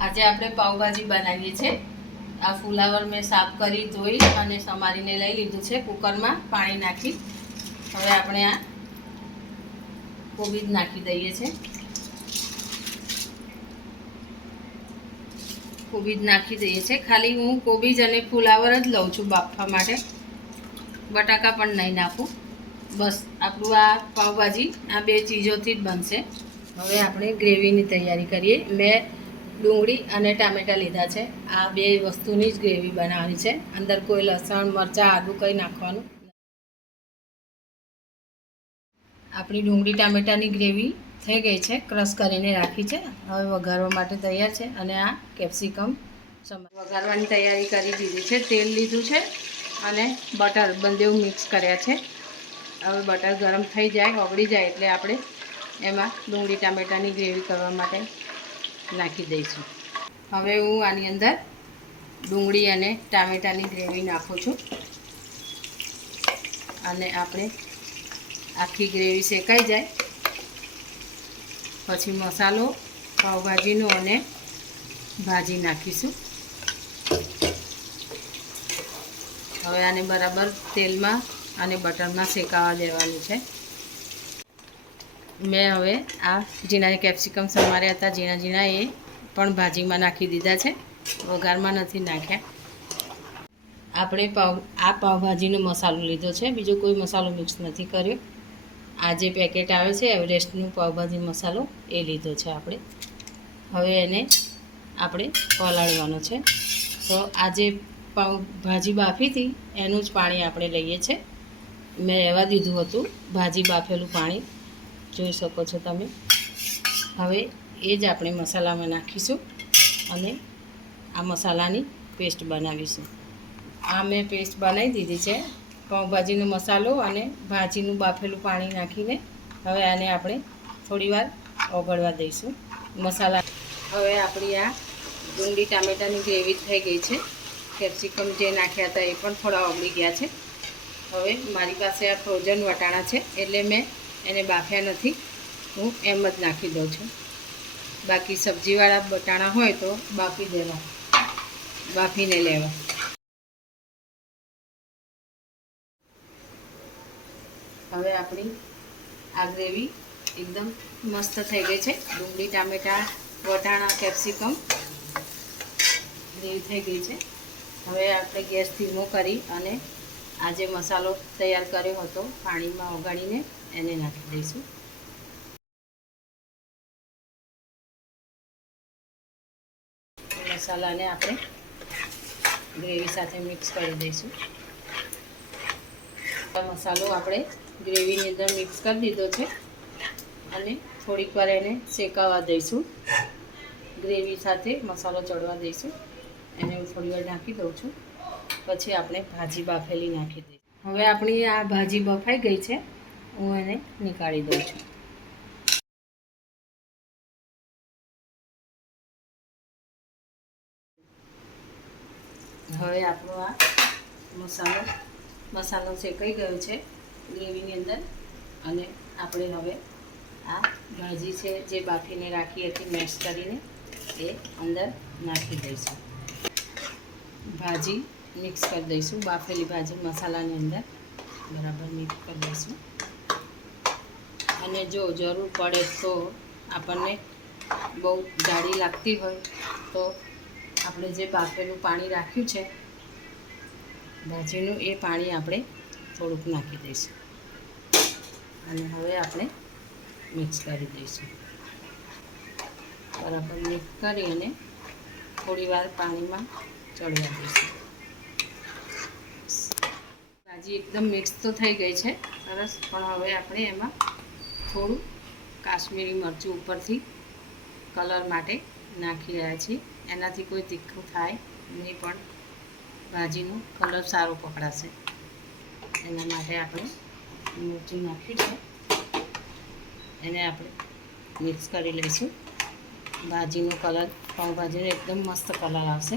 આજે આપણે પાવભાજી બનાવીએ છીએ। આ ફુલાવર મેં સાફ કરી ધોઈ અને સમારીને લઈ લીધું છે। કુકરમાં પાણી નાખી હવે આપણે આ કોબીજ નાખી દઈએ છીએ। કોબીજ નાખી દઈએ છીએ। ખાલી હું કોબીજ અને ફુલાવર જ લઉં છું બાફવા માટે, બટાકા પણ નહીં નાખું। બસ આપણું આ પાવભાજી આ બે ચીજોથી જ બનશે। હવે આપણે ગ્રેવીની તૈયારી કરીએ। મેં ડુંગળી અને ટામેટાં લીધા છે। આ બે વસ્તુની જ ગ્રેવી બનાવવાની છે। અંદર કોઈ લસણ મરચાં આદું કંઈ નાખવાનું। આપણી ડુંગળી ટામેટાની ગ્રેવી થઈ ગઈ છે, ક્રશ કરીને રાખી છે। હવે વઘારવા માટે તૈયાર છે। અને આ કેપ્સિકમ વઘારવાની તૈયારી કરી દીધી છે। તેલ લીધું છે અને બટર બંને મિક્સ કર્યા છે। હવે બટર ગરમ થઈ જાય, ઓગળી જાય એટલે આપણે એમાં ડુંગળી ટામેટાની ગ્રેવી કરવા માટે નાખી દઈશું। હવે હું આની અંદર ડુંગળી અને ટામેટાની ગ્રેવી નાખું છું અને આપણે આખી ગ્રેવી શેકાઈ જાય પછી મસાલો પાવભાજીનો અને ભાજી નાખીશું। હવે આને બરાબર તેલમાં અને બટરમાં શેકાવા દેવાનું છે। મેં હવે આ ઝીણા કેપ્સિકમ સમાર્યા હતા ઝીણા ઝીણા એ પણ ભાજીમાં નાખી દીધા છે, વઘારમાં નથી નાખ્યા। આપણે આ પાવભાજીનો મસાલો લીધો છે, બીજો કોઈ મસાલો મિક્સ નથી કર્યો। આ જે પેકેટ આવે છે એવરેસ્ટનું પાવભાજી મસાલો એ લીધો છે આપણે। હવે એને આપણે પલાળવાનો છે। તો આ જે પાવભાજી બાફી હતી એનું જ પાણી આપણે લઈએ છીએ। મેં રહેવા દીધું હતું ભાજી બાફેલું પાણી, જોઈ શકો છો તમે। હવે એ જ આપણે મસાલામાં નાખીશું અને આ મસાલાની પેસ્ટ બનાવીશું। આ મેં પેસ્ટ બનાવી દીધી છે, પાવભાજીનો મસાલો અને ભાજીનું બાફેલું પાણી નાખીને। હવે આને આપણે થોડીવાર ઓગળવા દઈશું મસાલા। હવે આપણી આ ડુંગળી ટામેટાની ગ્રેવી થઈ ગઈ છે। કેપ્સિકમ જે નાખ્યા હતા એ પણ થોડા ઓગળી ગયા છે। હવે મારી પાસે આ ફ્રોઝન વટાણા છે એટલે મેં એને બાફ્યા નથી, હું એમ જ નાખી દઉં છું। બાકી સબ્જીવાળા વટાણા હોય તો બાફી દેવા, બાફીને લેવા। હવે આપણી આ ગ્રેવી એકદમ મસ્ત થઈ ગઈ છે। ડુંગળી ટામેટાં વટાણા કેપ્સિકમ ગ્રેવી થઈ ગઈ છે। હવે આપણે ગેસ ધીમો કરી અને આ જે મસાલો તૈયાર કર્યો હતો પાણીમાં ઓગાળીને એને નાખી દઈશું। મસાલાને આપણે ગ્રેવી સાથે મિક્સ કરી દઈશું। મસાલો આપણે ગ્રેવીની અંદર મિક્સ કરી દીધો છે અને થોડીક વાર એને શેકાવા દઈશું। ગ્રેવી સાથે મસાલો ચડવા દઈશું, એને હું થોડી વાર ઢાંકી દઉં છું। પછી આપણે ભાજી બાફેલી નાખી દઈશું। હવે આપણી આ ભાજી બફાઈ ગઈ છે, હું એને નીકાળી દઉં છું। હવે આપણો આ મસાલો શેકાઈ ગયો છે ગ્રેવીની અંદર અને આપણે હવે આ ભાજી છે જે બાફીને રાખી હતી મેશ કરીને એ અંદર નાખી દઈશું। ભાજી મિક્સ કરી દઈશું, બાફેલી ભાજી મસાલાની અંદર બરાબર મિક્સ કરી દઈશું। અને જો જરૂર પડે તો આપણને બહુ જાડી લાગતી હોય તો આપણે જે બાફેલું પાણી રાખ્યું છે ભાજીનું એ પાણી આપણે થોડુંક નાખી દઈશું અને હવે આપણે મિક્સ કરી દઈશું। બરાબર મિક્સ કરી અને થોડીવાર પાણીમાં ચડવા દઈશું। ભાજી એકદમ મિક્સ તો થઈ ગઈ છે સરસ, પણ હવે આપણે એમાં થોડું કાશ્મીરી મરચું ઉપરથી કલર માટે નાખી રહ્યા છીએ। એનાથી કોઈ તીખું થાય નહીં, પણ ભાજીનો કલર સારો પકડાશે એના માટે આપણે મરચું નાખ્યું છે। એને આપણે મિક્સ કરી લઈશું। ભાજીનો કલર પાવભાજીનો એકદમ મસ્ત કલર આવશે।